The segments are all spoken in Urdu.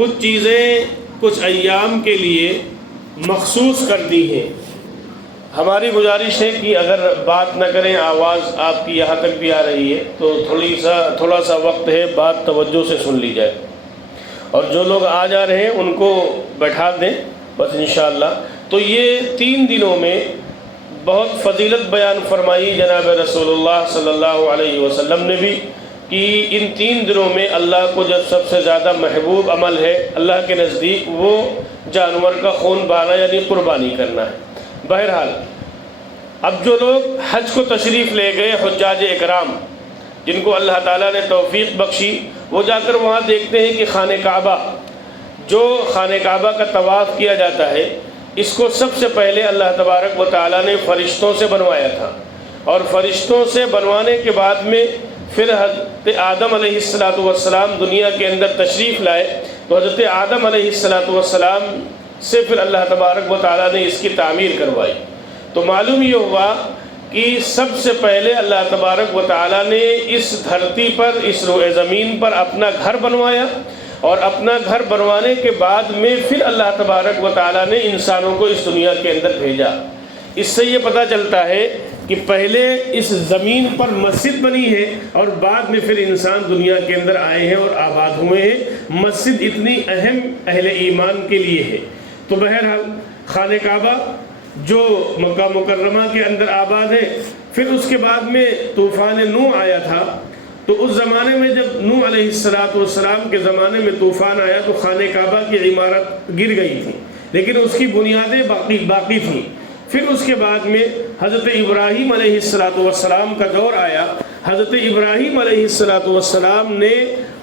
کچھ چیزیں کچھ ایام کے لیے مخصوص کر دی ہیں۔ ہماری گزارش ہے کہ اگر بات نہ کریں، آواز آپ کی یہاں تک بھی آ رہی ہے تو تھوڑا سا وقت ہے، بات توجہ سے سن لی جائے، اور جو لوگ آ جا رہے ہیں ان کو بیٹھا دیں بس انشاءاللہ۔ تو یہ 3 دنوں میں بہت فضیلت بیان فرمائی جناب رسول اللہ صلی اللہ علیہ وسلم نے بھی، کہ ان 3 دنوں میں اللہ کو جب سب سے زیادہ محبوب عمل ہے اللہ کے نزدیک وہ جانور کا خون بہانا یعنی قربانی کرنا ہے۔ بہرحال اب جو لوگ حج کو تشریف لے گئے، حجاج اکرام جن کو اللہ تعالیٰ نے توفیق بخشی، وہ جا کر وہاں دیکھتے ہیں کہ خانہ کعبہ، جو خانہ کعبہ کا طواف کیا جاتا ہے، اس کو سب سے پہلے اللہ تبارک و تعالیٰ نے فرشتوں سے بنوایا تھا، اور فرشتوں سے بنوانے کے بعد میں پھر حضرت آدم علیہ السلام دنیا کے اندر تشریف لائے، تو حضرت آدم علیہ السلام سے پھر اللہ تبارک و تعالیٰ نے اس کی تعمیر کروائی۔ تو معلوم یہ ہوا کہ سب سے پہلے اللہ تبارک و تعالیٰ نے اس دھرتی پر، اس روئے زمین پر اپنا گھر بنوایا، اور اپنا گھر بنوانے کے بعد میں پھر اللہ تبارک و تعالیٰ نے انسانوں کو اس دنیا کے اندر بھیجا۔ اس سے یہ پتہ چلتا ہے کہ پہلے اس زمین پر مسجد بنی ہے اور بعد میں پھر انسان دنیا کے اندر آئے ہیں اور آباد ہوئے ہیں۔ مسجد اتنی اہم اہل ایمان کے لیے ہے۔ تو بہرحال خانہ کعبہ جو مکہ مکرمہ کے اندر آباد ہے، پھر اس کے بعد میں طوفان نوح آیا تھا، تو اس زمانے میں جب نوح علیہ السلام کے زمانے میں طوفان آیا تو خانہ کعبہ کی عمارت گر گئی تھی، لیکن اس کی بنیادیں باقی تھیں۔ پھر اس کے بعد میں حضرت ابراہیم علیہ السلام کا دور آیا۔ حضرت ابراہیم علیہ السلام نے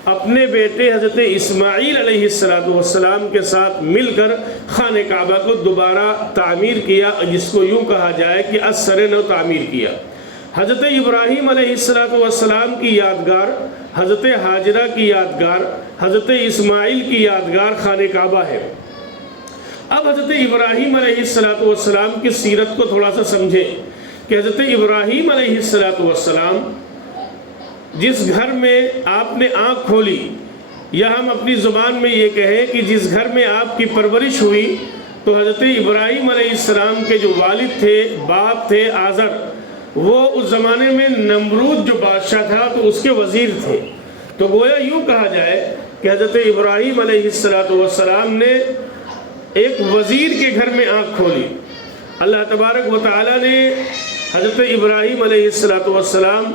اپنے بیٹے حضرت اسماعیل علیہ السلام کے ساتھ مل کر خانہ کعبہ کو دوبارہ تعمیر کیا، جس کو یوں کہا جائے کہ از سر نو تعمیر کیا۔ حضرت ابراہیم علیہ السلام کی یادگار، حضرت حاجرہ کی یادگار، حضرت اسماعیل کی یادگار خانہ کعبہ ہے۔ اب حضرت ابراہیم علیہ السلام کی سیرت کو تھوڑا سا سمجھیں کہ حضرت ابراہیم علیہ السلام جس گھر میں آپ نے آنکھ کھولی، یا ہم اپنی زبان میں یہ کہیں کہ جس گھر میں آپ کی پرورش ہوئی، تو حضرت ابراہیم علیہ السلام کے جو والد تھے، باپ تھے آزر، وہ اس زمانے میں نمرود جو بادشاہ تھا تو اس کے وزیر تھے۔ تو گویا یوں کہا جائے کہ حضرت ابراہیم علیہ السلام نے ایک وزیر کے گھر میں آنکھ کھولی۔ اللہ تبارک و تعالیٰ نے حضرت ابراہیم علیہ السلام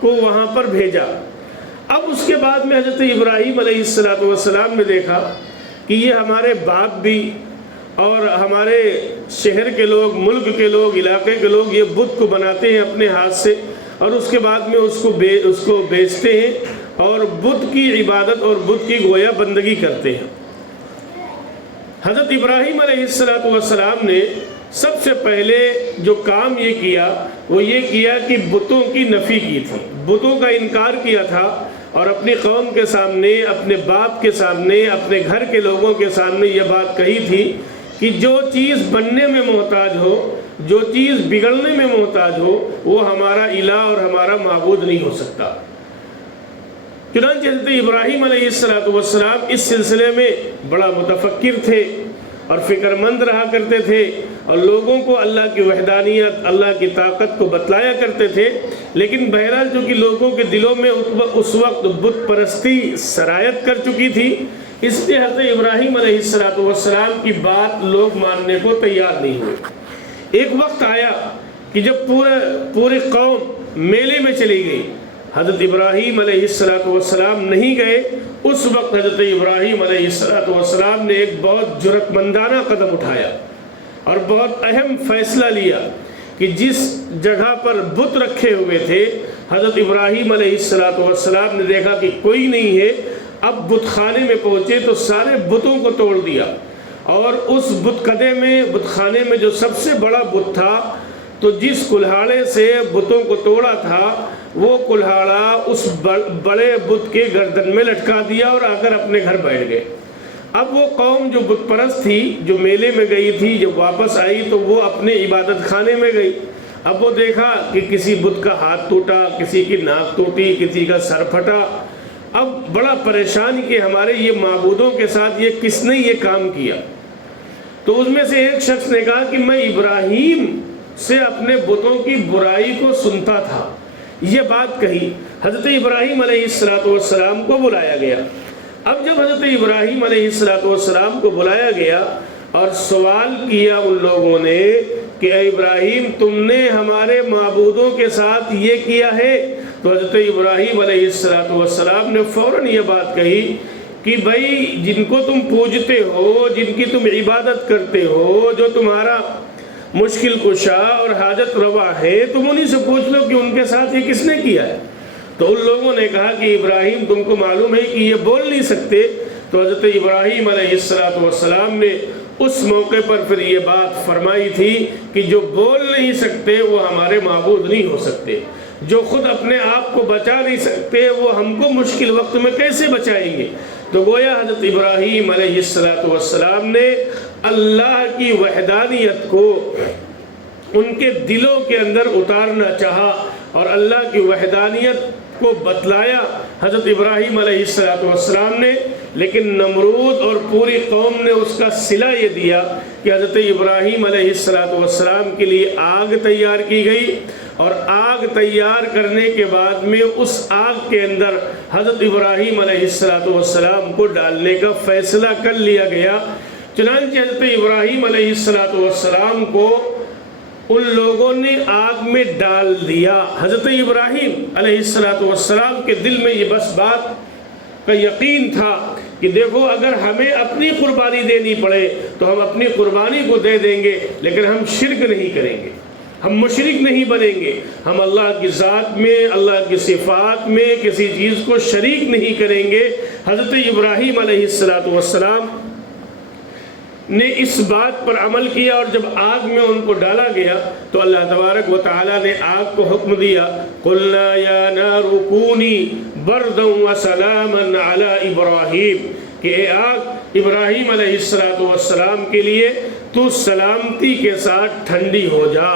کو وہاں پر بھیجا۔ اب اس کے بعد میں حضرت ابراہیم علیہ السلام نے دیکھا کہ یہ ہمارے باپ بھی اور ہمارے شہر کے لوگ، ملک کے لوگ، علاقے کے لوگ یہ بت کو بناتے ہیں اپنے ہاتھ سے، اور اس کے بعد میں اس کو بیچتے ہیں اور بت کی عبادت اور بت کی گویا بندگی کرتے ہیں۔ حضرت ابراہیم علیہ السلام نے سب سے پہلے جو کام یہ کیا وہ یہ کیا کہ بتوں کی نفی کی تھی، بتوں کا انکار کیا تھا، اور اپنی قوم کے سامنے، اپنے باپ کے سامنے، اپنے گھر کے لوگوں کے سامنے یہ بات کہی تھی کہ جو چیز بننے میں محتاج ہو، جو چیز بگڑنے میں محتاج ہو، وہ ہمارا الہ اور ہمارا معبود نہیں ہو سکتا۔ چنانچہ حضرت ابراہیم علیہ السلام اس سلسلے میں بڑا متفکر تھے اور فکر مند رہا کرتے تھے، اور لوگوں کو اللہ کی وحدانیت، اللہ کی طاقت کو بتلایا کرتے تھے۔ لیکن بہرحال چونکہ لوگوں کے دلوں میں اس وقت بت پرستی سرایت کر چکی تھی، اس لیے حضرت ابراہیم علیہ السلام کی بات لوگ ماننے کو تیار نہیں ہوئے۔ ایک وقت آیا کہ جب پورے قوم میلے میں چلی گئی، حضرت ابراہیم علیہ السلام نہیں گئے۔ اس وقت حضرت ابراہیم علیہ السلام نے ایک بہت جرأت مندانہ قدم اٹھایا اور بہت اہم فیصلہ لیا کہ جس جگہ پر بت رکھے ہوئے تھے، حضرت ابراہیم علیہ السلام نے دیکھا کہ کوئی نہیں ہے۔ اب بت خانے میں پہنچے تو سارے بتوں کو توڑ دیا، اور اس بت خانے میں جو سب سے بڑا بت تھا، تو جس کلہاڑے سے بتوں کو توڑا تھا وہ کلہاڑا اس بڑے بت کے گردن میں لٹکا دیا اور آ کر اپنے گھر بیٹھ گئے۔ اب وہ قوم جو بت پرست تھی، جو میلے میں گئی تھی، جب واپس آئی تو وہ اپنے عبادت خانے میں گئی۔ اب وہ دیکھا کہ کسی بت کا ہاتھ ٹوٹا، کسی کی ناک ٹوٹی، کسی کا سر پھٹا۔ اب بڑا پریشان کہ ہمارے یہ معبودوں کے ساتھ یہ کس نے یہ کام کیا؟ تو اس میں سے ایک شخص نے کہا کہ میں ابراہیم سے اپنے بتوں کی برائی کو سنتا تھا. یہ بات کہی. حضرت ابراہیم علیہ السلام کو بلایا گیا. اب جب حضرت ابراہیم علیہ السلام کو بلایا گیا اور سوال کیا ان لوگوں نے کہ اے ابراہیم تم نے ہمارے معبودوں کے ساتھ یہ کیا ہے، تو حضرت ابراہیم علیہ السلام نے فوراً یہ بات کہی کہ بھائی جن کو تم پوجتے ہو، جن کی تم عبادت کرتے ہو، جو تمہارا مشکل کشا اور حاجت روا ہے، تم انہی سے پوچھ لو کہ ان کے ساتھ یہ کس نے کیا ہے. تو ان لوگوں نے کہا کہ ابراہیم تم کو معلوم ہے کہ یہ بول نہیں سکتے. تو حضرت ابراہیم علیہ السلام نے اس موقع پر پھر یہ بات فرمائی تھی کہ جو بول نہیں سکتے وہ ہمارے معبود نہیں ہو سکتے، جو خود اپنے آپ کو بچا نہیں سکتے وہ ہم کو مشکل وقت میں کیسے بچائیں گے. تو گویا حضرت ابراہیم علیہ السلام نے اللہ کی وحدانیت کو ان کے دلوں کے اندر اتارنا چاہا اور اللہ کی وحدانیت کو بتلایا حضرت ابراہیم علیہ السلام نے. لیکن نمرود اور پوری قوم نے اس کا صلہ یہ دیا کہ حضرت ابراہیم علیہ السلام کے لیے آگ تیار کی گئی، اور آگ تیار کرنے کے بعد میں اس آگ کے اندر حضرت ابراہیم علیہ السلام کو ڈالنے کا فیصلہ کر لیا گیا. چنانچہ حضرت ابراہیم علیہ السلام کو ان لوگوں نے آگ میں ڈال دیا. حضرت ابراہیم علیہ السلام کے دل میں یہ بس بات کا یقین تھا کہ دیکھو اگر ہمیں اپنی قربانی دینی پڑے تو ہم اپنی قربانی کو دے دیں گے، لیکن ہم شرک نہیں کریں گے، ہم مشرک نہیں بنیں گے، ہم اللہ کی ذات میں، اللہ کی صفات میں کسی چیز کو شریک نہیں کریں گے. حضرت ابراہیم علیہ السلام نے اس بات پر عمل کیا، اور جب آگ میں ان کو ڈالا گیا تو اللہ تبارک و تعالیٰ نے آگ کو حکم دیا قُلْنَا يَا نَارُ كُونِي بَرْدًا وَسَلَامًا عَلَىٰ إِبْرَاهِيمَ کہ اے آگ ابراہیم علیہ السلام کے لیے تو سلامتی کے ساتھ ٹھنڈی ہو جا.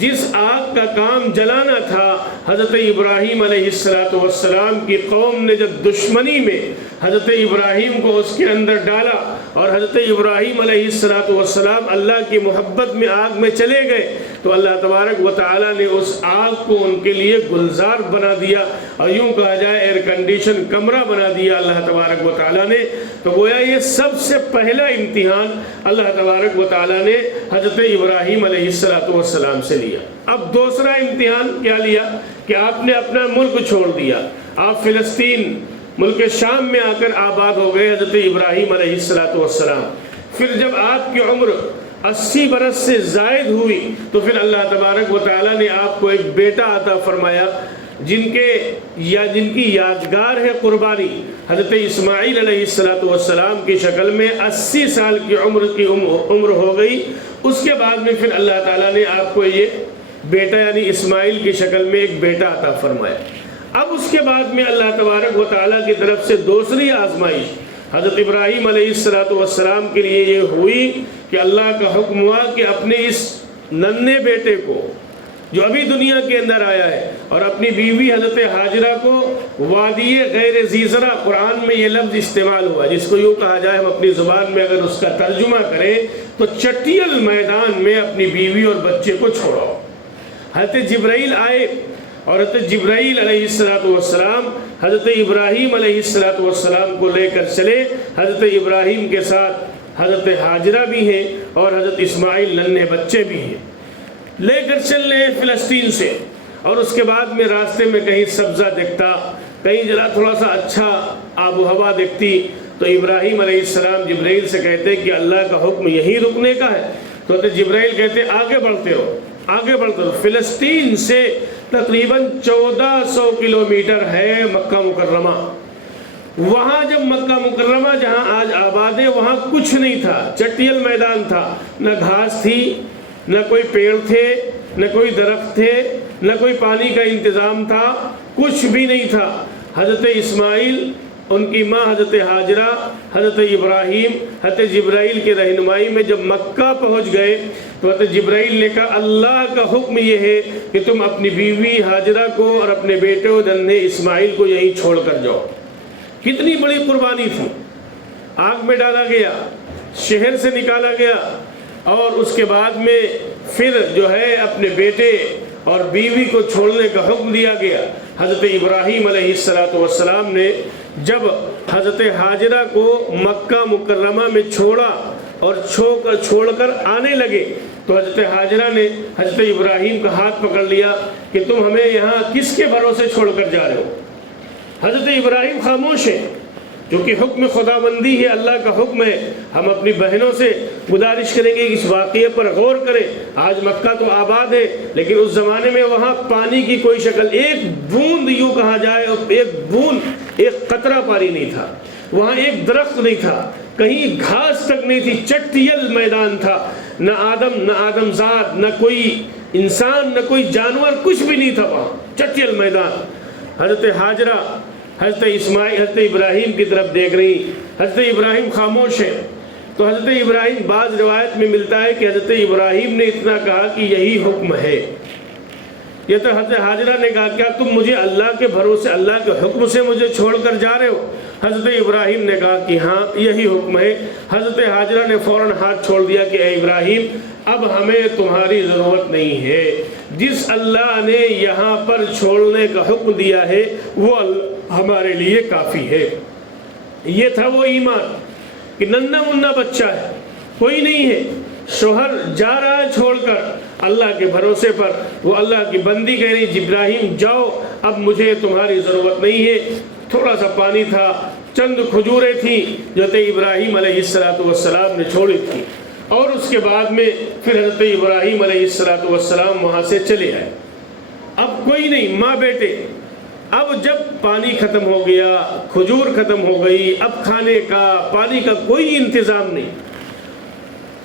جس آگ کا کام جلانا تھا حضرت ابراہیم علیہ السلام کی قوم نے جب دشمنی میں حضرت ابراہیم کو اس کے اندر ڈالا اور حضرت ابراہیم علیہ السلام اللہ کی محبت میں آگ میں چلے گئے تو اللہ تبارک و تعالیٰ نے اس آگ کو ان کے لیے گلزار بنا دیا، اور یوں کہا جائے ایئر کنڈیشن کمرہ بنا دیا اللہ تبارک و تعالیٰ نے. تو گویا یہ سب سے پہلا امتحان اللہ تبارک و تعالیٰ نے حضرت ابراہیم علیہ السلام سے لیا. اب دوسرا امتحان کیا لیا کہ آپ نے اپنا ملک چھوڑ دیا، آپ فلسطین ملک شام میں آ کر آباد ہو گئے حضرت ابراہیم علیہ السلام. پھر جب آپ کی عمر 80 برس سے زائد ہوئی تو پھر اللہ تبارک و تعالیٰ نے آپ کو ایک بیٹا عطا فرمایا جن کی یادگار ہے قربانی. حضرت اسماعیل علیہ السلام کی شکل میں 80 سال کی عمر ہو گئی. اس کے بعد میں پھر اللہ تعالیٰ نے آپ کو یہ بیٹا یعنی اسماعیل کی شکل میں ایک بیٹا عطا فرمایا. اب اس کے بعد میں اللہ تبارک و تعالیٰ کی طرف سے دوسری آزمائش حضرت ابراہیم علیہ السلام کے لیے یہ ہوئی کہ اللہ کا حکم ہوا کہ اپنے اس ننھے بیٹے کو جو ابھی دنیا کے اندر آیا ہے اور اپنی بیوی حضرت حاجرہ کو وادی غیر ذی زرع، قرآن میں یہ لفظ استعمال ہوا جس کو یوں کہا جائے ہم اپنی زبان میں اگر اس کا ترجمہ کریں تو چٹیل میدان میں اپنی بیوی اور بچے کو چھوڑاؤ. حضرت جبرائیل آئے اور حضرت جبرائیل علیہ السلام حضرت ابراہیم علیہ السلام کو لے کر چلے. حضرت ابراہیم کے ساتھ حضرت حاجرہ بھی ہیں اور حضرت اسماعیل ننھے بچے بھی ہیں. لے کر چل رہے ہیں فلسطین سے، اور اس کے بعد میں راستے میں کہیں سبزہ دکھتا، کہیں ذرا تھوڑا سا اچھا آب و ہوا دکھتی تو ابراہیم علیہ السلام جبرائیل سے کہتے کہ اللہ کا حکم یہی رکنے کا ہے. تو حضرت جبرائیل کہتے آگے بڑھتے ہو، آگے بڑھتے ہو. فلسطین سے تقریباً 1400 کلومیٹر ہے مکہ مکرمہ. وہاں جب مکہ مکرمہ جہاں آج آباد ہے وہاں کچھ نہیں تھا، چٹیل میدان تھا، نہ گھاس تھی، نہ کوئی پیڑ تھے، نہ کوئی درخت تھے، نہ کوئی پانی کا انتظام تھا، کچھ بھی نہیں تھا. حضرت اسماعیل، ان کی ماں حضرت حاجرہ، حضرت ابراہیم، حضرت جبرائیل کی رہنمائی میں جب مکہ پہنچ گئے تو حضرت جبرائیل نے کہا اللہ کا حکم یہ ہے کہ تم اپنی بیوی حاجرہ کو اور اپنے بیٹے ننھے اسماعیل کو یہیں چھوڑ کر جاؤ. کتنی بڑی قربانی تھی. آگ میں ڈالا گیا، شہر سے نکالا گیا، اور اس کے بعد میں پھر جو ہے اپنے بیٹے اور بیوی کو چھوڑنے کا حکم دیا گیا. حضرت ابراہیم علیہ السلام نے جب حضرت ہاجرہ کو مکہ مکرمہ میں چھوڑا اور چھوڑ کر آنے لگے تو حضرت ہاجرہ نے حضرت ابراہیم کا ہاتھ پکڑ لیا کہ تم ہمیں یہاں کس کے بھروسے چھوڑ کر جا رہے ہو. حضرت ابراہیم خاموش ہیں، کیونکہ حکم خداوندی ہے، اللہ کا حکم ہے. ہم اپنی بہنوں سے گزارش کریں گے اس واقعے پر غور کریں. آج مکہ تو آباد ہے، لیکن اس زمانے میں وہاں پانی کی کوئی شکل، ایک بوند یوں کہا جائے، ایک بوند، ایک قطرہ پانی نہیں تھا. وہاں ایک درخت نہیں تھا، کہیں گھاس تک نہیں تھی، چٹیل میدان تھا. نہ آدم زاد، نہ کوئی انسان، نہ کوئی جانور، کچھ بھی نہیں تھا وہاں، چٹیل میدان. حضرت ہاجرہ حضرت اسماعیل حضرت ابراہیم کی طرف دیکھ رہی. حضرت ابراہیم خاموش ہے. تو حضرت ابراہیم، بعض روایت میں ملتا ہے کہ حضرت ابراہیم نے اتنا کہا کہ یہی حکم ہے. یہ تو حضرت ہاجرہ نے کہا کیا تم مجھے اللہ کے بھروسے، اللہ کے حکم سے مجھے چھوڑ کر جا رہے ہو؟ حضرت ابراہیم نے کہا کہ ہاں یہی حکم ہے. حضرت ہاجرہ نے فوراً ہاتھ چھوڑ دیا کہ اے ابراہیم اب ہمیں تمہاری ضرورت نہیں ہے. جس اللہ نے یہاں پر چھوڑنے کا حکم دیا ہے وہ ہمارے لیے کافی ہے. یہ تھا وہ ایمان کہ ننھا منھا بچہ ہے، کوئی نہیں ہے، شوہر جا رہا ہے چھوڑ کر اللہ کے بھروسے پر. وہ اللہ کی بندی کہہ رہی ابراہیم جاؤ، اب مجھے تمہاری ضرورت نہیں ہے. تھوڑا سا پانی تھا، چند کھجوریں تھیں جو ابراہیم علیہ السلام نے چھوڑی تھی، اور اس کے بعد میں پھر حضرت ابراہیم علیہ السلام وہاں سے چلے آئے. اب کوئی نہیں، ماں بیٹے. اب جب پانی ختم ہو گیا، کھجور ختم ہو گئی، اب کھانے کا پانی کا کوئی انتظام نہیں.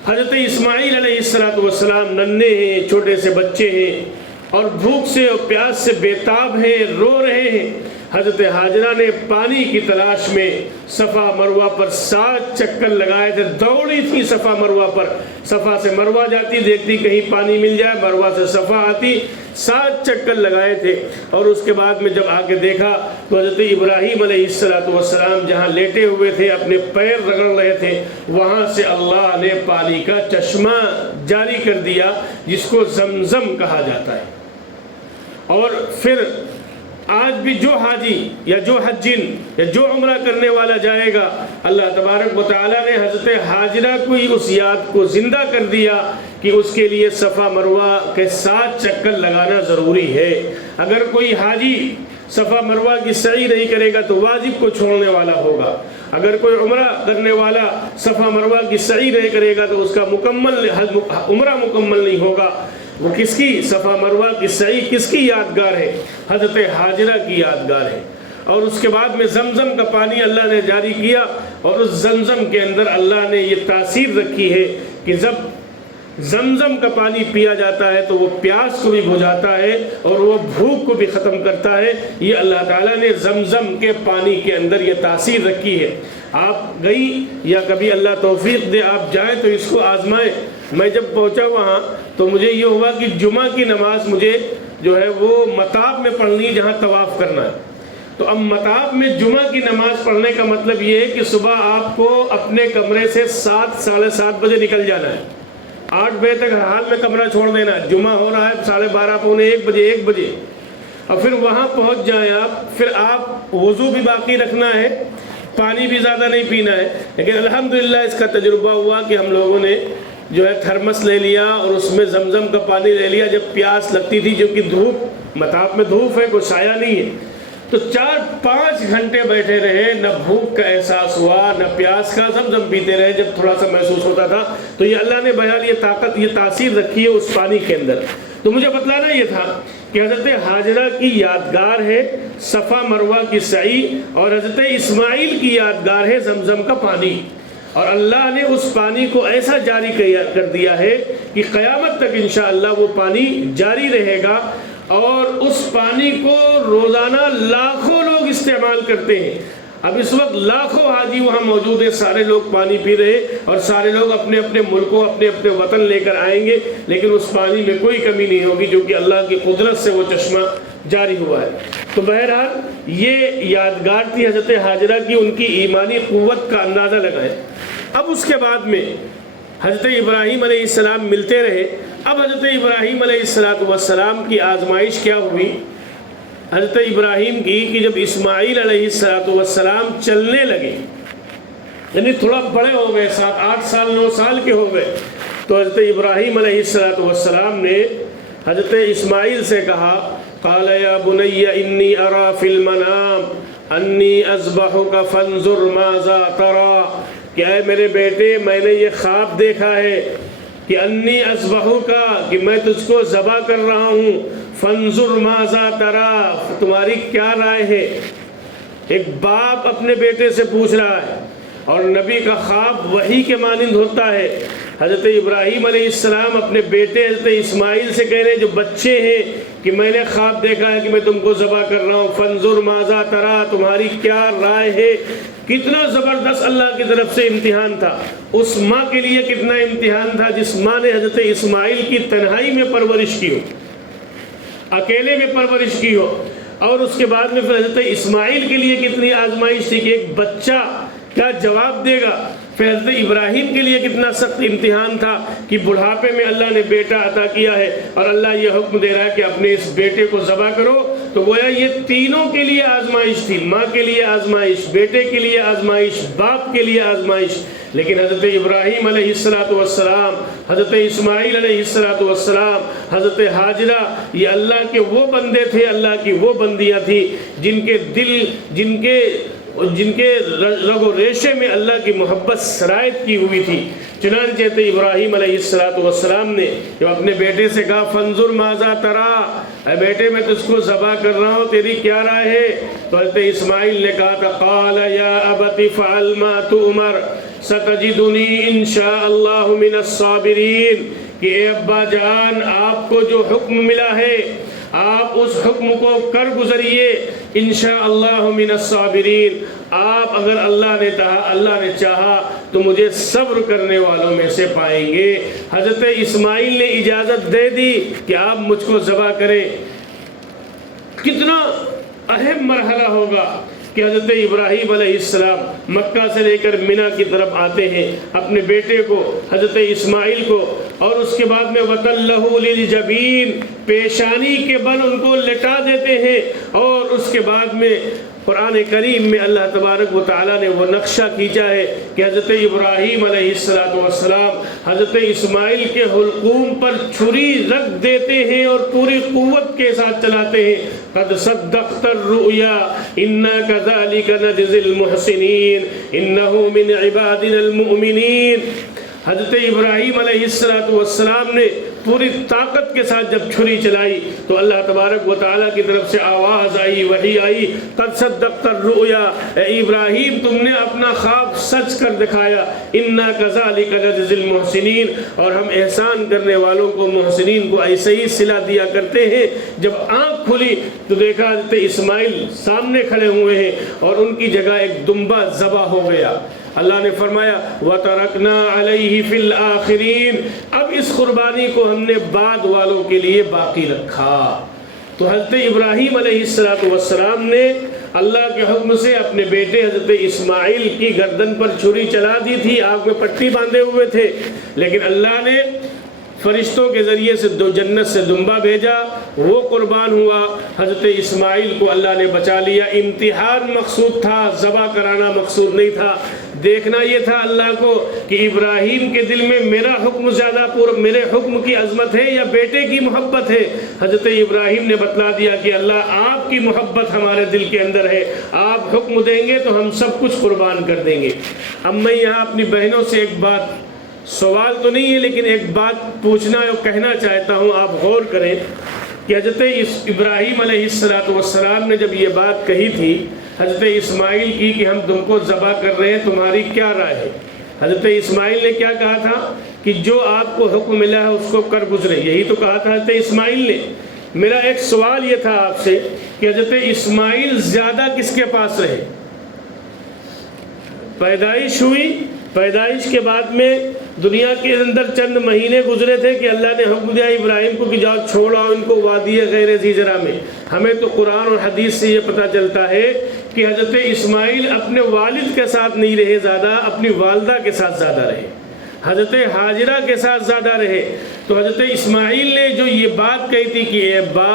حضرت اسماعیل علیہ السلام ننھے ہیں، چھوٹے سے بچے ہیں، اور بھوک سے اور پیاس سے بےتاب ہیں، رو رہے ہیں. حضرت ہاجرہ نے پانی کی تلاش میں صفا مروہ پر 7 چکر لگائے تھے. دوڑی تھی صفا مروہ پر، صفا سے مروہ جاتی، دیکھتی کہیں پانی مل جائے، مروہ سے صفا آتی. 7 چکر لگائے تھے. اور اس کے بعد میں جب آ کے دیکھا تو حضرت ابراہیم علیہ السلام جہاں لیٹے ہوئے تھے، اپنے پیر رگڑ رہے تھے، وہاں سے اللہ نے پانی کا چشمہ جاری کر دیا جس کو زمزم کہا جاتا ہے. اور پھر آج بھی جو حاجی یا جو حجین یا جو عمرہ کرنے والا جائے گا، اللہ تبارک و تعالیٰ نے حضرت ہاجرہ کو ہی اس یاد کو زندہ کر دیا کہ اس کے لیے صفا مروہ کے 7 چکر لگانا ضروری ہے. اگر کوئی حاجی صفا مروہ کی سعی نہیں کرے گا تو واجب کو چھوڑنے والا ہوگا. اگر کوئی عمرہ کرنے والا صفا مروہ کی سعی نہیں کرے گا تو اس کا عمرہ مکمل نہیں ہوگا. وہ کس کی صفا مروہ کی سعی کس کی یادگار ہے؟ حضرت ہاجرہ کی یادگار ہے. اور اس کے بعد میں زمزم کا پانی اللہ نے جاری کیا، اور اس زمزم کے اندر اللہ نے یہ تاثیر رکھی ہے کہ جب زمزم کا پانی پیا جاتا ہے تو وہ پیاس کو بھی بجھاتا ہے اور وہ بھوک کو بھی ختم کرتا ہے. یہ اللہ تعالیٰ نے زمزم کے پانی کے اندر یہ تاثیر رکھی ہے. آپ گئی یا کبھی اللہ توفیق دے آپ جائیں تو اس کو آزمائیں. میں جب پہنچا وہاں تو مجھے یہ ہوا کہ جمعہ کی نماز مجھے جو ہے وہ مطاف میں پڑھنی جہاں طواف کرنا ہے. تو اب مطاف میں جمعہ کی نماز پڑھنے کا مطلب یہ ہے کہ صبح آپ کو اپنے کمرے سے 7 ساڑھے 7 بجے نکل جانا ہے. 8 بجے تک ہر حال میں کمرہ چھوڑ دینا ہے. جمعہ ہو رہا ہے 12:30 پونے 1 بجے اور پھر وہاں پہنچ جائیں آپ. پھر آپ وضو بھی باقی رکھنا ہے، پانی بھی زیادہ نہیں پینا ہے. لیکن الحمدللہ اس کا تجربہ ہوا کہ ہم لوگوں نے جو ہے تھرمس لے لیا اور اس میں زمزم کا پانی لے لیا جب پیاس لگتی تھی، جو کہ دھوپ مطاف میں دھوپ ہے، کوئی سایہ نہیں ہے. تو 4-5 گھنٹے بیٹھے رہے، نہ بھوک کا احساس ہوا نہ پیاس کا. زمزم پیتے رہے جب تھوڑا سا محسوس ہوتا تھا. تو یہ اللہ نے بہرحال یہ طاقت، یہ تاثیر رکھی ہے اس پانی کے اندر. تو مجھے بتلانا یہ تھا کہ حضرت ہاجرہ کی یادگار ہے صفا مروہ کی سعی، اور حضرت اسماعیل کی یادگار ہے زمزم کا پانی. اور اللہ نے اس پانی کو ایسا جاری کر دیا ہے کہ قیامت تک انشاءاللہ وہ پانی جاری رہے گا. اور اس پانی کو روزانہ لاکھوں لوگ استعمال کرتے ہیں. اب اس وقت لاکھوں حاجی وہاں موجود ہیں، سارے لوگ پانی پی رہے اور سارے لوگ اپنے اپنے ملکوں اپنے اپنے وطن لے کر آئیں گے، لیکن اس پانی میں کوئی کمی نہیں ہوگی جو کہ اللہ کی قدرت سے وہ چشمہ جاری ہوا ہے۔ تو بہرحال یہ یادگار تھی حضرت ہاجرہ کی، ان کی ایمانی قوت کا اندازہ لگائیں۔ اب اس کے بعد میں حضرت ابراہیم علیہ السلام ملتے رہے۔ اب حضرت ابراہیم علیہ السلام کی آزمائش کیا ہوئی حضرت ابراہیم کی، کہ جب اسماعیل علیہ السلام چلنے لگے، یعنی تھوڑا بڑے ہو گئے، 7 8 سال 9 سال کے ہو گئے، تو حضرت ابراہیم علیہ السلام نے حضرت اسماعیل سے کہا، قال یا بنی انی ارا فی المنام انی اذبحک فانظر ماذا تری، کہ اے میرے بیٹے میں نے یہ خواب دیکھا ہے کہ انی اذبحک، کہ میں تجھ کو ذبح کر رہا ہوں، فانظر ماذا تری، تمہاری کیا رائے ہے۔ ایک باپ اپنے بیٹے سے پوچھ رہا ہے، اور نبی کا خواب وحی کے مانند ہوتا ہے۔ حضرت ابراہیم علیہ السلام اپنے بیٹے حضرت اسماعیل سے کہہ رہے ہیں جو بچے ہیں کہ میں نے خواب دیکھا ہے کہ میں تم کو ذبح کر رہا ہوں، فانظر ماذا تری، تمہاری کیا رائے ہے۔ کتنا زبردست اللہ کی طرف سے امتحان تھا، اس ماں کے لیے کتنا امتحان تھا جس ماں نے حضرت اسماعیل کی تنہائی میں پرورش کی ہو، اکیلے میں پرورش کی ہو، اور اس کے بعد میں پھر حضرت اسماعیل کے لیے کتنی آزمائش تھی کہ ایک بچہ کیا جواب دے گا۔ پھر حضرت ابراہیم کے لیے کتنا سخت امتحان تھا کہ بڑھاپے میں اللہ نے بیٹا عطا کیا ہے، اور اللہ یہ حکم دے رہا ہے کہ اپنے اس بیٹے کو ذبح کرو۔ تو گویا یہ تینوں کے لیے آزمائش تھی، ماں کے لیے آزمائش، بیٹے کے لیے آزمائش، باپ کے لیے آزمائش۔ لیکن حضرت ابراہیم علیہ السلام، حضرت اسماعیل علیہ السلام، حضرت ہاجرہ، یہ اللہ کے وہ بندے تھے، اللہ کی وہ بندیاں تھیں جن کے دل، جن کے رگ و ریشے میں اللہ کی محبت سرایت کی ہوئی تھی۔ چنانچہ ابراہیم علیہ السلام نے جب اپنے بیٹے سے کہا، فانظر ماذا تری، اے بیٹے میں تجھ کو ذبح کر رہا ہوں، تیری کیا رائے ہے؟ تو حضرت اسماعیل نے کہا تھا، قال یا ابت فعل ما تؤمر ستجدنی ان شاء اللہ من الصابرین، کہ اے ابا جان آپ کو جو حکم ملا ہے آپ اس حکم کو کر گزریے، انشاءاللہ من الصابرین، آپ اگر اللہ نے چاہا تو مجھے صبر کرنے والوں میں سے پائیں گے۔ حضرت اسماعیل نے اجازت دے دی کہ آپ مجھ کو ذبح کریں۔ کتنا اہم مرحلہ ہوگا کہ حضرت ابراہیم علیہ السلام مکہ سے لے کر منی کی طرف آتے ہیں، اپنے بیٹے کو حضرت اسماعیل کو، اور اس کے بعد میں وَتَلَّهُ لِلْجَبِينِ، پیشانی کے بل ان کو لٹا دیتے ہیں۔ اور اس کے بعد میں قرآن کریم میں اللہ تبارک و تعالیٰ نے وہ نقشہ کھینچا ہے کہ حضرت ابراہیم علیہ السلام حضرت اسماعیل کے حلقوم پر چھری رکھ دیتے ہیں اور پوری قوت کے ساتھ چلاتے ہیں۔ قد صدقت الرؤیا انا كذلك نجزي المحسنین انه من عبادنا المؤمنین۔ حضرت ابراہیم علیہ السلام نے پوری طاقت کے ساتھ جب چھری چلائی تو اللہ تبارک و تعالیٰ کی طرف سے آواز آئی، وحی آئی، قد صدقت الرؤیا، اے ابراہیم تم نے اپنا خواب سچ کر دکھایا، انا کذالک نجزی المحسنین، اور ہم احسان کرنے والوں کو، محسنین کو ایسے ہی صلہ دیا کرتے ہیں۔ جب آنکھ کھلی تو دیکھا حضرت اسماعیل سامنے کھڑے ہوئے ہیں اور ان کی جگہ ایک دمبا ذبح ہو گیا۔ اللہ نے فرمایا وَتَرَكْنَا عَلَيْهِ فِي الْآخِرِينَ، اب اس قربانی کو ہم نے بعد والوں کے لیے باقی رکھا۔ تو حضرت ابراہیم علیہ السلام نے اللہ کے حکم سے اپنے بیٹے حضرت اسماعیل کی گردن پر چھری چلا دی تھی، آگ میں پٹی باندھے ہوئے تھے، لیکن اللہ نے فرشتوں کے ذریعے سے جنت سے دمبا بھیجا، وہ قربان ہوا، حضرت اسماعیل کو اللہ نے بچا لیا۔ امتحان مقصود تھا، ذبح کرانا مقصود نہیں تھا۔ دیکھنا یہ تھا اللہ کو کہ ابراہیم کے دل میں میرا حکم زیادہ میرے حکم کی عظمت ہے یا بیٹے کی محبت ہے۔ حضرت ابراہیم نے بتلا دیا کہ اللہ آپ کی محبت ہمارے دل کے اندر ہے، آپ حکم دیں گے تو ہم سب کچھ قربان کر دیں گے۔ اب میں یہاں اپنی بہنوں سے ایک بات، سوال تو نہیں ہے لیکن ایک بات پوچھنا اور کہنا چاہتا ہوں، آپ غور کریں کہ حضرت ابراہیم علیہ السلام نے جب یہ بات کہی تھی حضرت اسماعیل کی کہ ہم تم کو ذبح کر رہے ہیں، تمہاری کیا رائے ہے؟ حضرت اسماعیل نے کیا کہا تھا کہ جو آپ کو حکم ملا ہے اس کو کر گزرے، یہی تو کہا تھا حضرت اسماعیل نے۔ میرا ایک سوال یہ تھا آپ سے کہ حضرت اسماعیل زیادہ کس کے پاس رہے؟ پیدائش ہوئی، پیدائش کے بعد میں دنیا کے اندر چند مہینے گزرے تھے کہ اللہ نے حکم دیا ابراہیم کو کہ جاؤ چھوڑ آؤ ان کو وادی غیر ذی زرع میں۔ ہمیں تو قرآن اور حدیث سے یہ پتہ چلتا ہے کہ حضرت اسماعیل اپنے والد کے ساتھ نہیں رہے زیادہ، اپنی والدہ کے ساتھ زیادہ رہے، حضرت ہاجرہ کے ساتھ زیادہ رہے۔ تو حضرت اسماعیل نے جو یہ بات کہی تھی کہ اے ابا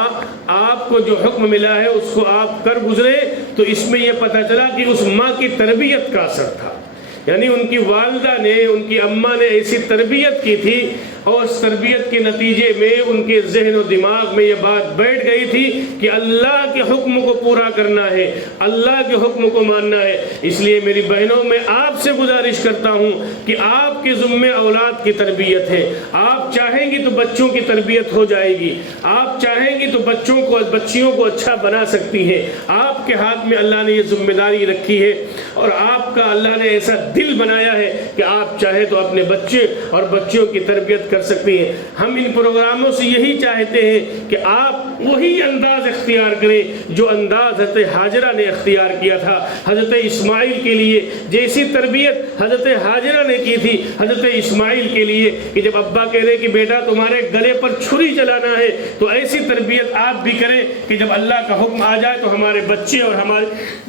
آپ کو جو حکم ملا ہے اس کو آپ کر گزرے، تو اس میں یہ پتہ چلا کہ اس ماں کی تربیت کا اثر تھا، یعنی ان کی والدہ نے، ان کی اماں نے ایسی تربیت کی تھی، اور اس تربیت کے نتیجے میں ان کے ذہن و دماغ میں یہ بات بیٹھ گئی تھی کہ اللہ کے حکم کو پورا کرنا ہے، اللہ کے حکم کو ماننا ہے۔ اس لیے میری بہنوں، میں آپ سے گزارش کرتا ہوں کہ آپ کے ذمے اولاد کی تربیت ہے۔ آپ چاہیں گی تو بچوں کی تربیت ہو جائے گی، آپ چاہیں گی تو بچیوں کو اچھا بنا سکتی ہیں۔ آپ کے ہاتھ میں اللہ نے یہ ذمہ داری رکھی ہے، اور آپ کا اللہ نے ایسا دل بنایا ہے کہ آپ چاہیں تو اپنے بچے اور بچیوں کی تربیت کر سکتی ہیں۔ ہم ان پروگراموں سے یہی چاہتے ہیں کہ آپ وہی انداز اختیار کریں جو انداز حضرت ہاجرہ نے اختیار کیا تھا۔ حضرت اسماعیل کے لیے جیسی تربیت حضرت ہاجرہ نے کی تھی، حضرت اسماعیل کے لیے کہ جب ابا کہہ رہے کہ بیٹا تمہارے گلے پر چھری چلانا ہے، تو ایسی تربیت آپ بھی کریں کہ جب اللہ کا حکم آ جائے تو ہمارے بچے اور ہماری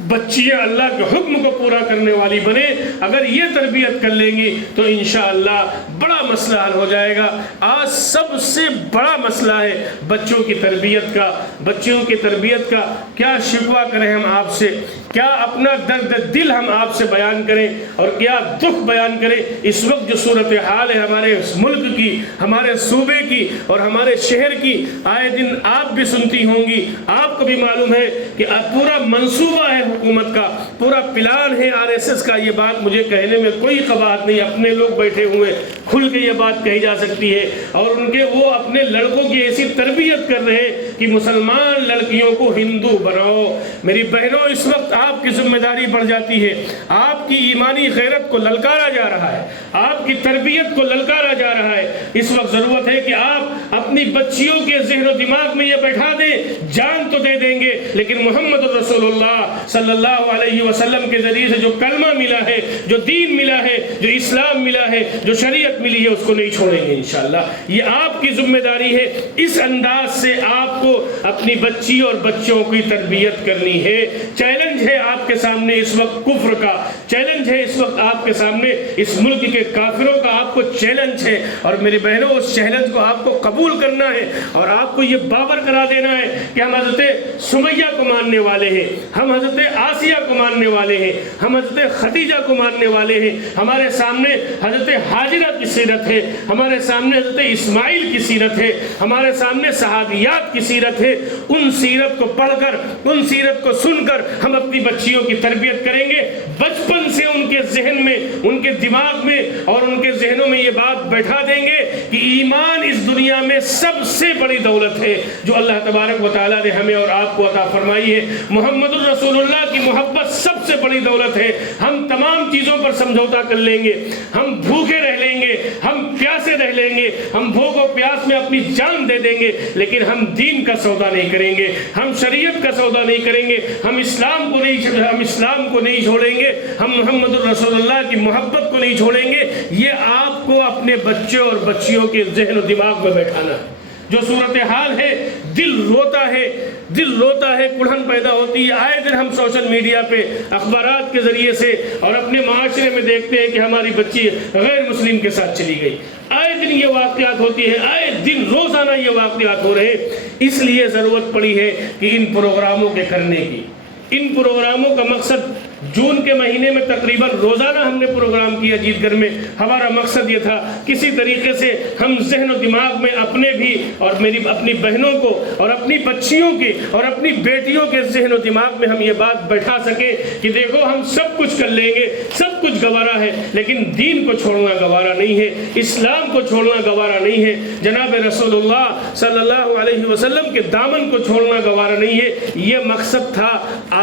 بچیاں اللہ کے حکم کو پورا کرنے والی بنے۔ اگر یہ تربیت کر لیں گی تو انشاءاللہ بڑا مسئلہ حل ہو جائے گا۔ آج سب سے بڑا مسئلہ ہے بچوں کی تربیت کا۔ بچوں کی تربیت کا کیا شکوہ کریں ہم آپ سے، کیا اپنا درد دل ہم آپ سے بیان کریں، اور کیا دکھ بیان کریں۔ اس وقت جو صورتحال ہے ہمارے ملک کی، ہمارے صوبے کی اور ہمارے شہر کی، آئے دن آپ بھی سنتی ہوں گی، آپ کو بھی معلوم ہے کہ پورا منصوبہ ہے حکومت کا، پورا پلان ہے RSS کا۔ یہ بات مجھے کہنے میں کوئی قباحت نہیں، اپنے لوگ بیٹھے ہوئے کھل کے یہ بات کہی جا سکتی ہے، اور وہ اپنے لڑکوں کی ایسی تربیت کر رہے ہیں کہ مسلمان لڑکیوں کو ہندو بناؤ۔ میری بہنوں، اس وقت آپ کی ذمہ داری بڑھ جاتی ہے، آپ کی ایمانی غیرت کو للکارا جا رہا ہے، آپ کی تربیت کو للکارا جا رہا ہے۔ اس وقت ضرورت ہے کہ آپ اپنی بچیوں کے ذہن و دماغ میں یہ بیٹھا دیں، جان تو دے دیں گے لیکن محمد رسول اللہ صلی اللہ علیہ وسلم کے ذریعے سے جو کلمہ ملا ہے، جو دین ملا ہے، جو اسلام ملا ہے، جو شریعت ملی ہے، اس کو نہیں چھوڑیں گے انشاءاللہ۔ یہ آپ کی ذمہ داری ہے۔ اس انداز سے آپ کو اپنی بچی اور بچوں کی تربیت کرنی ہے۔ چیلنج ہے آپ کے سامنے اس وقت کفر کا، چیلنج ہے اس وقت آپ کے سامنے اس ملک کے کافروں کا، آپ کو چیلنج ہے، اور میری بہنوں اس چیلنج کو آپ کو قبول کرنا ہے، اور آپ کو یہ باور کرا دینا ہے کہ ہم حضرت سمیہ کو ماننے والے ہیں، ہم حضرت آسیہ کو ماننے والے ہیں، ہم حضرت خدیجہ کو ماننے والے ہیں۔ ہمارے سامنے حضرت ہاجرہ کی سیرت ہے، ہمارے سامنے حضرت اسماعیل کی سیرت ہے، ہمارے سامنے صحابیات کی سیرت ہے۔ ان سیرت کو پڑھ کر، ان سیرت کو سن کر ہم اپنی بچیوں کی تربیت کریں گے۔ بچپن سے ان کے ذہن میں، ان کے دماغ میں اور ان کے ذہنوں میں یہ بات بیٹھا دیں گے کہ ایمان اس دنیا میں سب سے بڑی دولت ہے جو اللہ تبارک و تعالیٰ نے ہمیں اور آپ کو عطا فرمائی ہے۔ محمد الرسول اللہ کی محبت سب سے بڑی دولت ہے۔ ہم تمام چیزوں پر سمجھوتا کر لیں گے، ہم بھوکے رہ لیں گے، ہم پیاسے رہ لیں گے، ہم بھوک و پیاس میں اپنی جان دے دیں گے، لیکن ہم دین کا سودا نہیں کریں گے، ہم شریعت کا سودا نہیں کریں گے، ہم اسلام کو نہیں چھوڑیں گے، ہم محمد الرسول اللہ کی محبت کو نہیں چھوڑیں گے۔ یہ آپ کو اپنے بچوں اور بچیوں کے ذہن و دماغ میں بیٹھانا ہے۔ جو صورتحال ہے، دل روتا ہے، کڑھن پیدا ہوتی ہے۔ آئے دن ہم سوشل میڈیا پہ، اخبارات کے ذریعے سے اور اپنے معاشرے میں دیکھتے ہیں کہ ہماری بچی غیر مسلم کے ساتھ چلی گئی۔ آئے دن یہ واقعات ہوتی ہیں، آئے دن روزانہ یہ واقعات ہو رہے ہیں۔ اس لیے ضرورت پڑی ہے کہ ان پروگراموں کے کرنے کی۔ ان پروگراموں کا مقصد جون کے مہینے میں تقریباً روزانہ ہم نے پروگرام کیا جیت گھر میں۔ ہمارا مقصد یہ تھا کسی طریقے سے ہم ذہن و دماغ میں اپنے بھی اور اپنی بہنوں کو اور اپنی بچیوں کے اور اپنی بیٹیوں کے ذہن و دماغ میں ہم یہ بات بیٹھا سکیں کہ دیکھو ہم سب کچھ کر لیں گے، سب کچھ گوارا ہے، لیکن دین کو چھوڑنا گوارا نہیں ہے، اسلام کو چھوڑنا گوارا نہیں ہے، جناب رسول اللہ صلی اللہ علیہ وسلم کے دامن کو چھوڑنا گوارا نہیں ہے۔ یہ مقصد تھا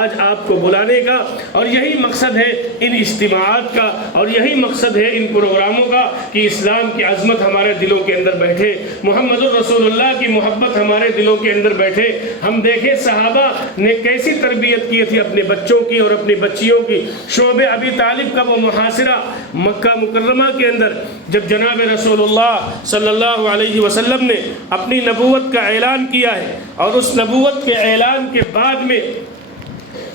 آج آپ کو بلانے کا، اور یہی مقصد ہے ان اجتماعات کا، اور یہی مقصد ہے ان پروگراموں کا کہ اسلام کی عظمت ہمارے دلوں کے اندر بیٹھے، محمد الرسول اللہ کی محبت ہمارے دلوں کے اندر بیٹھے۔ ہم دیکھیں صحابہ نے کیسی تربیت کی تھی اپنے بچوں کی اور اپنی بچیوں کی۔ شعب ابی طالب کا وہ محاصرہ مکہ مکرمہ کے اندر جب جناب رسول اللہ صلی اللہ علیہ وسلم نے اپنی نبوت کا اعلان کیا ہے، اور اس نبوت کے اعلان کے بعد میں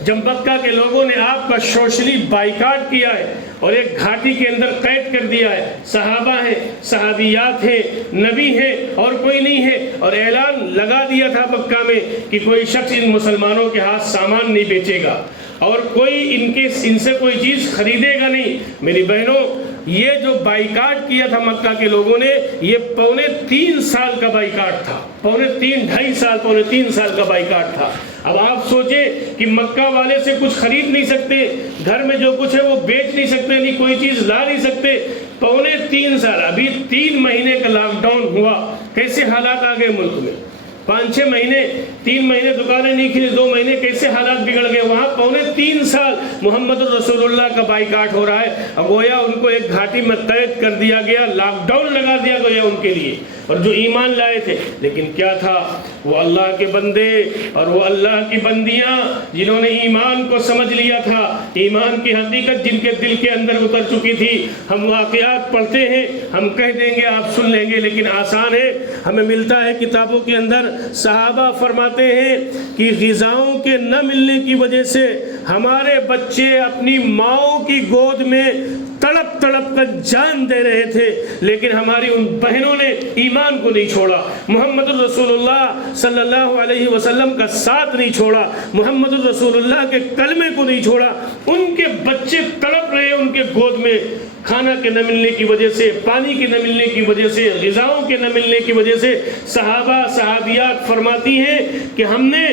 جب مکہ کے لوگوں نے آپ کا سوشلی بائیکاٹ کیا ہے اور ایک گھاٹی کے اندر قید کر دیا ہے، صحابہ ہیں، صحابیات ہیں، نبی ہیں اور کوئی نہیں ہے، اور اعلان لگا دیا تھا مکہ میں کہ کوئی شخص ان مسلمانوں کے ہاتھ سامان نہیں بیچے گا اور کوئی ان سے کوئی چیز خریدے گا نہیں۔ میری بہنوں، یہ جو بائیکاٹ کیا تھا مکہ کے لوگوں نے، یہ پونے 3 سال کا بائیکاٹ تھا، پونے 3 سال کا بائیکاٹ تھا۔ اب آپ سوچیں کہ مکہ والے سے کچھ خرید نہیں سکتے، گھر میں جو کچھ ہے وہ بیچ نہیں سکتے، نہیں کوئی چیز لا نہیں سکتے، پونے 3 سال، ابھی 3 مہینے کا لاک ڈاؤن ہوا، کیسے حالات آ گئے ملک میں؟ 5-6 مہینے، 3 مہینے دکانیں نہیں کھلی، 2 مہینے کیسے حالات بگڑ گئے؟ وہاں پونے 3 سال محمد الرسول اللہ کا بائیکاٹ ہو رہا ہے۔ اب گویا ان کو ایک گھاٹی میں قید کر دیا گیا، لاک ڈاؤن لگا دیا گیا ان کے لیے، اور جو ایمان لائے تھے، لیکن کیا تھا؟ وہ اللہ کے بندے اور وہ اللہ کی بندیاں جنہوں نے ایمان کو سمجھ لیا تھا، ایمان کی حقیقت جن کے دل کے اندر اتر چکی تھی۔ ہم واقعات پڑھتے ہیں، ہم کہہ دیں گے، آپ سن لیں گے، لیکن آسان ہے، ہمیں ملتا ہے کتابوں کے اندر۔ صحابہ فرماتے ہیں کہ غذاؤں کے نہ ملنے کی وجہ سے ہمارے بچے اپنی ماؤں کی گود میں تڑپ تڑپ کر جان دے رہے تھے، لیکن ہماری ان بہنوں نے ایمان کو نہیں چھوڑا، محمد الرسول اللہ صلی اللہ علیہ وسلم کا ساتھ نہیں چھوڑا، محمد الرسول اللہ کے کلمے کو نہیں چھوڑا۔ ان کے بچے تڑپ رہے ان کے گود میں، کھانا کے نہ ملنے کی وجہ سے، پانی کے نہ ملنے کی وجہ سے، غذاؤں کے نہ ملنے کی وجہ سے۔ صحابہ صحابیات فرماتی ہیں کہ ہم نے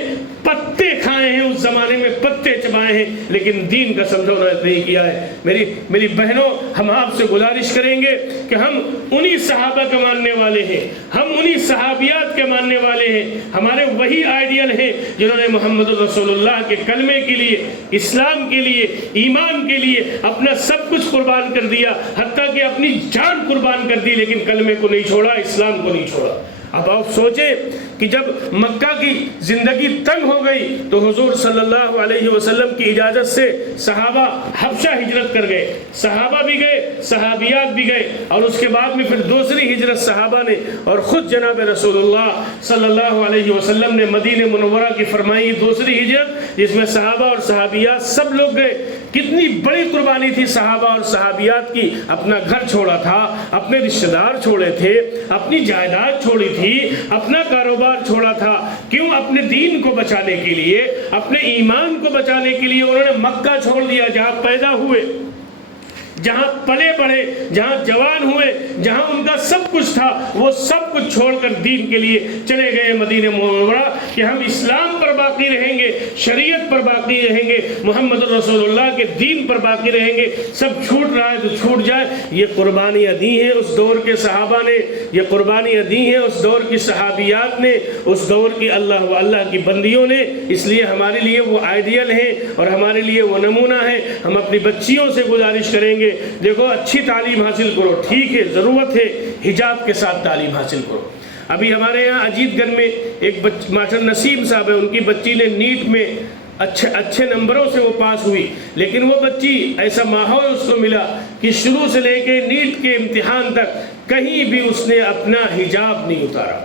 پتے کھائے ہیں، اس زمانے میں پتے چبائے ہیں، لیکن دین کا سمجھونا نہیں کیا ہے۔ میری بہنوں، ہم آپ سے گزارش کریں گے کہ ہم انہی صحابہ کا ماننے والے ہیں، ہم انہی صحابیات کے ماننے والے ہیں، ہمارے وہی آئیڈیل ہیں جنہوں نے محمد الرسول اللہ کے کلمے کے لیے، اسلام کے لیے، ایمان کے لیے اپنا سب کچھ قربان کر دیا، حتیٰ کہ اپنی جان قربان کر دی، لیکن کلمے کو نہیں چھوڑا، اسلام کو نہیں چھوڑا۔ اب آپ سوچیں کہ جب مکہ کی زندگی تنگ ہو گئی تو حضور صلی اللہ علیہ وسلم کی اجازت سے صحابہ حبشہ ہجرت کر گئے، صحابہ بھی گئے، صحابیات بھی گئے، اور اس کے بعد میں پھر دوسری ہجرت صحابہ نے اور خود جناب رسول اللہ صلی اللہ علیہ وسلم نے مدینہ منورہ کی فرمائی دوسری ہجرت، جس میں صحابہ اور صحابیات سب لوگ گئے۔ کتنی بڑی قربانی تھی صحابہ اور صحابیات کی، اپنا گھر چھوڑا تھا، اپنے رشتہ دار چھوڑے تھے، اپنی جائیداد چھوڑی تھی، اپنا کاروبار چھوڑا تھا، کیوں؟ اپنے دین کو بچانے کے لیے، اپنے ایمان کو بچانے کے لیے انہوں نے مکہ چھوڑ دیا، جہاں پیدا ہوئے، جہاں پلے بڑھے، جہاں جوان ہوئے، جہاں ان کا سب کچھ تھا، وہ سب کچھ چھوڑ کر دین کے لیے چلے گئے مدینہ منورہ کہ ہم اسلام پر باقی رہیں گے، شریعت پر باقی رہیں گے، محمد الرسول اللہ کے دین پر باقی رہیں گے۔ سب چھوٹ رہا ہے تو چھوٹ جائے۔ یہ قربانیاں دی ہیں اس دور کے صحابہ نے، یہ قربانیاں دی ہیں اس دور کی صحابیات نے، اس دور کی اللہ کی بندیوں نے، اس لیے ہمارے لیے وہ آئیڈیل ہیں اور ہمارے لیے وہ نمونہ ہے۔ ہم اپنی بچیوں سے گزارش کریں گے، دیکھو اچھی تعلیم حاصل کرو، ٹھیک ہے، ضرورت ہے، حجاب کے ساتھ تعلیم حاصل کرو۔ ابھی ہمارے یہاں اجیت گنج میں ایک ماسٹر نسیم صاحب ہے، ان کی بچی نے نیٹ میں اچھے نمبروں سے وہ پاس ہوئی، لیکن وہ بچی ایسا ماحول اس کو ملا کہ شروع سے لے کے نیٹ کے امتحان تک کہیں بھی اس نے اپنا حجاب نہیں اتارا،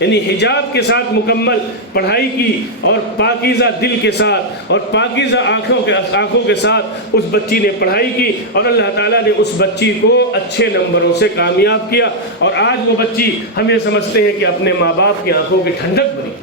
یعنی حجاب کے ساتھ مکمل پڑھائی کی، اور پاکیزہ دل کے ساتھ اور پاکیزہ آنکھوں کے ساتھ اس بچی نے پڑھائی کی، اور اللہ تعالیٰ نے اس بچی کو اچھے نمبروں سے کامیاب کیا، اور آج وہ بچی ہم یہ سمجھتے ہیں کہ اپنے ماں باپ کی آنکھوں کی ٹھنڈک بنی،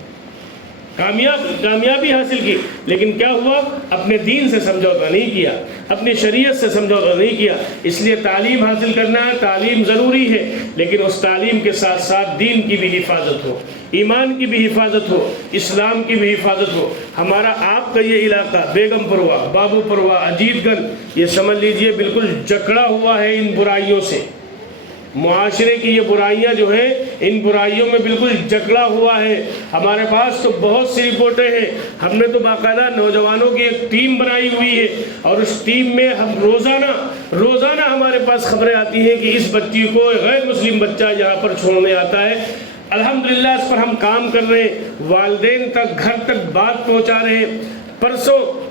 کامیابی حاصل کی، لیکن کیا ہوا؟ اپنے دین سے سمجھوتا نہیں کیا، اپنی شریعت سے سمجھوتا نہیں کیا۔ اس لیے تعلیم حاصل کرنا ہے، تعلیم ضروری ہے، لیکن اس تعلیم کے ساتھ ساتھ دین کی بھی حفاظت ہو، ایمان کی بھی حفاظت ہو، اسلام کی بھی حفاظت ہو۔ ہمارا آپ کا یہ علاقہ بیگم پروا، بابو پروا، اجیت گنج، یہ سمجھ لیجئے بالکل جکڑا ہوا ہے ان برائیوں سے، معاشرے کی یہ برائیاں جو ہیں، ان برائیوں میں بالکل جکڑا ہوا ہے۔ ہمارے پاس تو بہت سی رپورٹیں ہیں، ہم نے تو باقاعدہ نوجوانوں کی ایک ٹیم بنائی ہوئی ہے، اور اس ٹیم میں ہم روزانہ ہمارے پاس خبریں آتی ہیں کہ اس بچی کو غیر مسلم بچہ یہاں پر چھوڑنے آتا ہے۔ الحمدللہ اس پر ہم کام کر رہے ہیں، والدین تک، گھر تک بات پہنچا رہے ہیں۔ پرسوں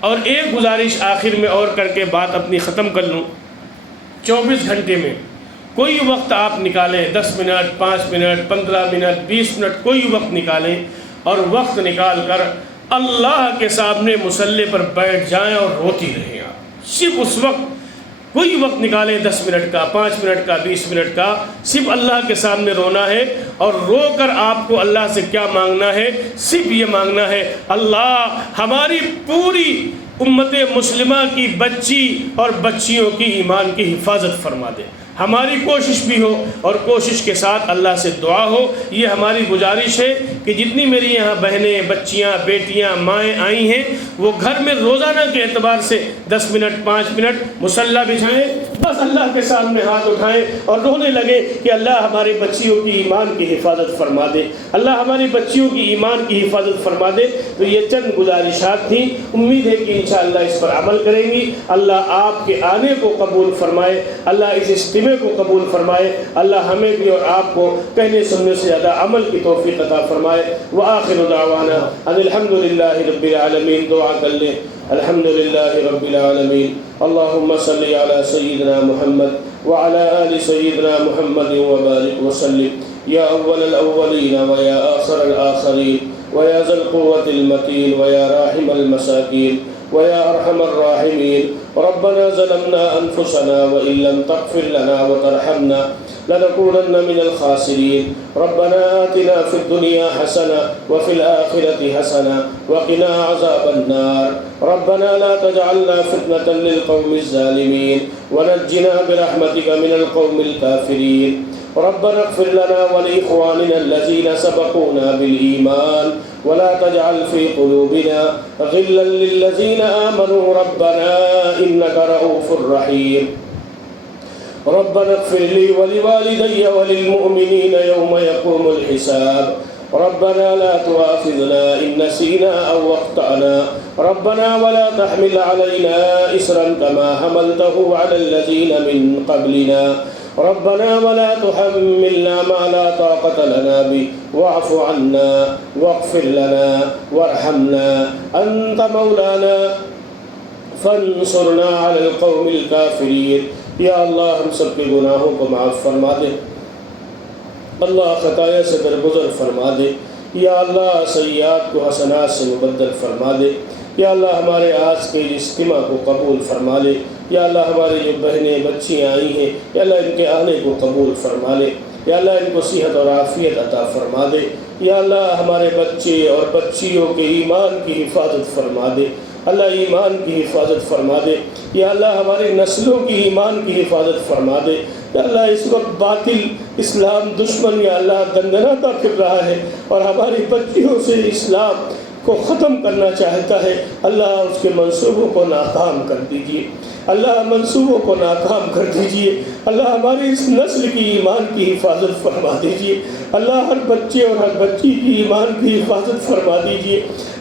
اور ایک گزارش آخر میں اور کر کے بات اپنی ختم کر لوں، 24 گھنٹے میں کوئی وقت آپ نکالیں، 10 منٹ، 5 منٹ، 15 منٹ، 20 منٹ، کوئی وقت نکالیں، اور وقت نکال کر اللہ کے سامنے مصلی پر بیٹھ جائیں اور روتی رہیں آپ۔ صرف اس وقت کوئی وقت نکالیں، 10 منٹ کا، 5 منٹ کا، 20 منٹ کا، صرف اللہ کے سامنے رونا ہے، اور رو کر آپ کو اللہ سے کیا مانگنا ہے؟ صرف یہ مانگنا ہے، اللہ ہماری پوری امت مسلمہ کی بچی اور بچیوں کی ایمان کی حفاظت فرما دے۔ ہماری کوشش بھی ہو اور کوشش کے ساتھ اللہ سے دعا ہو۔ یہ ہماری گزارش ہے کہ جتنی میری یہاں بہنیں، بچیاں، بیٹیاں، مائیں آئی ہیں، وہ گھر میں روزانہ کے اعتبار سے 10 منٹ، 5 منٹ مصلی بچھائیں، بس اللہ کے سامنے ہاتھ اٹھائیں اور رونے لگے کہ اللہ ہماری بچیوں کی ایمان کی حفاظت فرما دے، اللہ ہماری بچیوں کی ایمان کی حفاظت فرما دے۔ تو یہ چند گزارشات تھیں، امید ہے کہ انشاءاللہ اس پر عمل کریں گی۔ اللہ آپ کے آنے کو قبول فرمائے، اللہ اس اجتماع کو قبول فرمائے، اللہ ہمیں بھی اور آپ کو کہنے سننے سے زیادہ عمل کی توفیق عطا فرمائے۔ وآخر دعوانا ان الحمدللہ رب العالمین۔ دعا کر لیں، الحمدللہ رب العالمین، اللہم صلی علی سیدنا محمد وعلی آل سیدنا محمد وبارک وسلم، یا اول الاولین ویا آخر الآخرین ویا ذی القوة المتین ویا راحم المساکین ويا أرحم الراحمين، ربنا ظلمنا أنفسنا وإن لم تغفر لنا وترحمنا لنكونن من الخاسرين، ربنا آتنا في الدنيا حسنة وفي الآخرة حسنة وقنا عذاب النار، ربنا لا تجعلنا فتنة للقوم الظالمين ونجنا برحمتك من القوم الكافرين، ربنا اغفر لنا ولإخواننا الذين سبقونا بالإيمان ولا تجعل في قلوبنا غلا للذين آمنوا ربنا إنك رؤوف رحيم، ربنا اغفر لي ولوالدي وللمؤمنين يوم يقوم الحساب، ربنا لا تؤاخذنا إن نسينا أو أخطأنا، ربنا ولا تحمل علينا إصرا كما حملته على الذين من قبلنا، ربنا ولا تحملنا ما لا طاقة لنا به واعف عنا واغفر لنا وارحمنا أنت مولانا فانصرنا على القوم الكافرين۔ یا اللہ ہم سب کے گناہوں کو معاف فرما دے، اللہ خطایا سے درگزر فرما دے، یا اللہ سیئات کو حسنات سے مبدل فرما دے، یا اللہ ہمارے آج کے اجتماع کو قبول فرما لے، یا اللہ ہماری جو بہنیں بچیاں آئی ہیں، یا اللہ ان کے آنے کو قبول فرما لے، یا اللہ ان کو صحت اور عافیت عطا فرما دے، یا اللہ ہمارے بچے اور بچیوں کے ایمان کی حفاظت فرما دے، اللہ ایمان کی حفاظت فرما دے، یا اللہ ہماری نسلوں کی ایمان کی حفاظت فرما دے، یا اللہ اس وقت باطل اسلام دشمن یا اللہ دندناتا پھر رہا ہے اور ہماری بچیوں سے اسلام کو ختم کرنا چاہتا ہے، اللہ اس کے منصوبوں کو ناکام کر دیجیے، اللہ منصوبوں کو ناکام کر دیجیے، اللہ ہماری اس نسل کی ایمان کی حفاظت فرما دیجیے، اللہ ہر بچے اور ہر بچی کی ایمان کی حفاظت فرما دیجیے،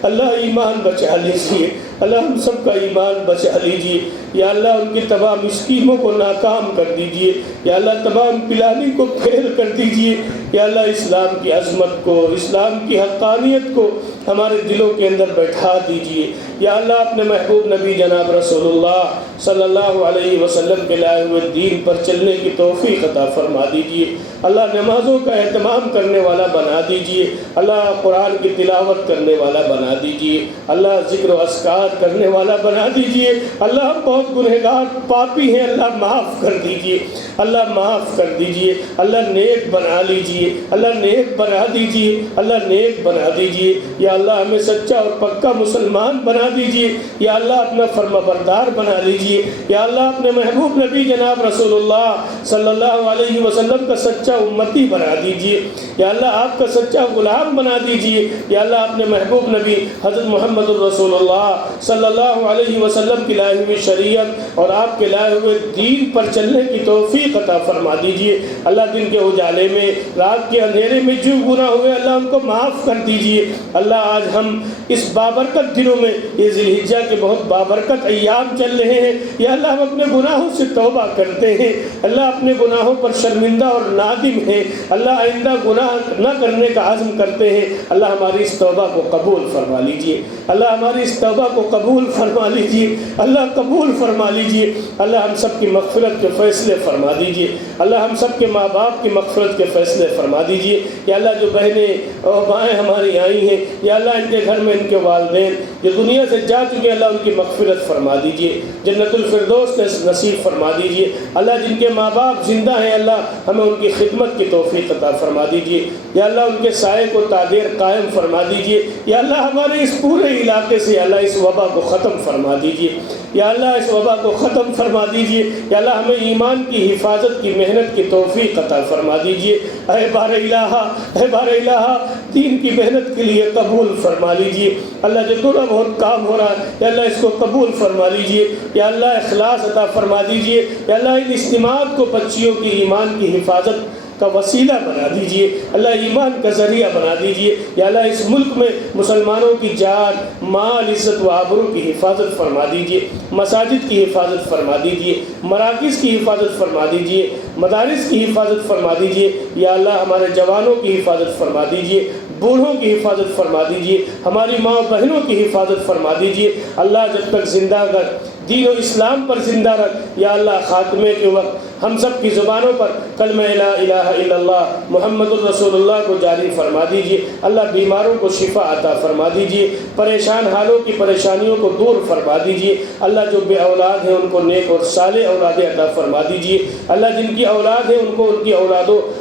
اللہ ایمان بچا لیجیے، اللہ ہم سب کا ایمان بچا لیجیے، یا اللہ ان کی تمام اسکیموں کو ناکام کر دیجیے، یا اللہ تمام پلاننگ کو فیل کر دیجیے، یا اللہ اسلام کی عظمت کو، اسلام کی حقانیت کو ہمارے دلوں کے اندر بیٹھا دیجیے، یا اللہ اپنے محبوب نبی جناب رسول اللہ صلی اللہ علیہ وسلم کے لائے ہوئے دین پر چلنے کی توفیق عطا فرما دیجیے، اللہ نمازوں کا اہتمام کرنے والا بنا دیجیے، اللہ قرآن کی تلاوت کرنے والا بنا دیجیے، اللہ ذکر و اذکار کرنے والا بنا دیجیے، اللہ ہم بہت گنہگار پاپی ہیں، اللہ معاف کر دیجیے، اللہ معاف کر دیجیے، اللہ نیک بنا لیجیے، اللہ نیک بنا دیجیے، اللہ نیک بنا دیجیے، یا اللہ ہمیں سچا اور پکا مسلمان بنا دیجیے، یا اللہ اپنا فرما بردار بنا لیجیے، یا اللہ اپنے محبوب نبی جناب رسول اللہ صلی اللہ علیہ وسلم کا سچا امتی بنا دیجیے، یا اللہ آپ کا سچا غلام بنا دیجیے، یا اللہ اپنے محبوب نبی حضرت محمد الرسول اللہ صلی اللہ علیہ وسلم کی لائے ہوئی شریعت مقیم اور آپ کے لائے ہوئے دین پر چلنے کی توفیق عطا فرما دیجئے۔ اللہ دن کے اجالے میں، رات کے اندھیرے میں جو گناہ ہوئے اللہ ان کو معاف کر دیجئے۔ اللہ آج ہم اس بابرکت دنوں میں، یہ ذی الحجہ کے بہت بابرکت ایام چل رہے ہیں، یا اللہ ہم اپنے گناہوں سے توبہ کرتے ہیں، اللہ اپنے گناہوں پر شرمندہ اور نادم ہیں، اللہ آئندہ گناہ نہ کرنے کا عزم کرتے ہیں۔ اللہ ہماری اس توبہ کو قبول فرما لیجئے، اللہ ہماری اس توبہ کو قبول فرما لیجئے، اللہ قبول فرما لیجئے۔ اللہ ہم سب کی مغفرت کے فیصلے فرما دیجئے، اللہ ہم سب کے ماں باپ کی مغفرت کے فیصلے فرما دیجئے۔ یا اللہ جو بہنیں اور مائیں ہماری آئی ہیں، یا اللہ ان کے گھر میں ان کے والدین جو دنیا سے جا چکے، اللہ ان کی مغفرت فرما دیجئے، جنت الفردوس نصیب فرما دیجئے۔ اللہ جن کے ماں باپ زندہ ہیں، اللہ ہمیں ان کی خدمت کی توفیق عطا فرما دیجئے۔ یا اللہ ان کے سائے کو تعدیر قائم فرما دیجئے۔ یا اللہ ہمارے اس پورے علاقے سے اللہ اس وبا کو ختم فرما دیجئے، یا اللہ اس وبا کو ختم فرما دیجئے۔ یا اللہ ہمیں ایمان کی حفاظت کی محنت کی توفیق عطا فرما دیجئے۔ اے بار الہ، اے بار الہ، دین کی محنت کے لیے قبول فرما لیجئے۔ اللہ جو تھوڑا بہت کام ہو رہا ہے، یا اللہ اس کو قبول فرما لیجئے۔ یا اللہ اخلاص عطا فرما دیجئے۔ یا اللہ ان اجتماعات کو بچیوں کی ایمان کی حفاظت کا وسیلہ بنا دیجئے، اللہ ایمان کا ذریعہ بنا دیجئے۔ یا اللہ اس ملک میں مسلمانوں کی جان، مال، عزت و آبرو کی حفاظت فرما دیجئے، مساجد کی حفاظت فرما دیجئے، مراکز کی حفاظت فرما دیجئے، مدارس کی حفاظت فرما دیجئے۔ یا اللہ ہمارے جوانوں کی حفاظت فرما دیجئے، بوڑھوں کی حفاظت فرما دیجئے، ہماری ماں بہنوں کی حفاظت فرما دیجئے۔ اللہ جب تک زندہ کر دین و اسلام پر زندہ رکھ۔ یا اللہ خاتمے کے وقت ہم سب کی زبانوں پر کلمہ لا الہ الا اللہ محمد الرسول اللہ کو جاری فرما دیجئے۔ اللہ بیماروں کو شفا عطا فرما دیجئے، پریشان حالوں کی پریشانیوں کو دور فرما دیجئے۔ اللہ جو بے اولاد ہیں ان کو نیک اور صالح اولادیں عطا فرما دیجئے۔ اللہ جن کی اولاد ہے ان کو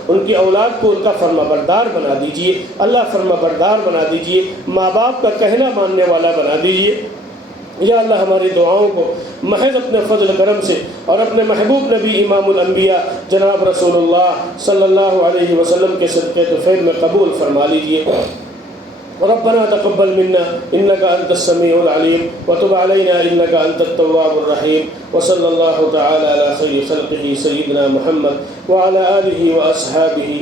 ان کی اولاد کو ان کا فرما بردار بنا دیجئے، اللہ فرما بردار بنا دیجئے، ماں باپ کا کہنا ماننے والا بنا دیجئے۔ یا اللہ ہماری دعاؤں کو محض اپنے فضل کرم سے اور اپنے محبوب نبی امام الانبیاء جناب رسول اللہ صلی اللہ علیہ وسلم کے صدقے طفیل میں قبول فرما لیجئے۔ ربنا تقبل منا انك انت السميع العليم وتب علينا انك انت التواب الرحيم وصلى الله تعالى على خير خلقه سيدنا محمد وعلى اله واصحابه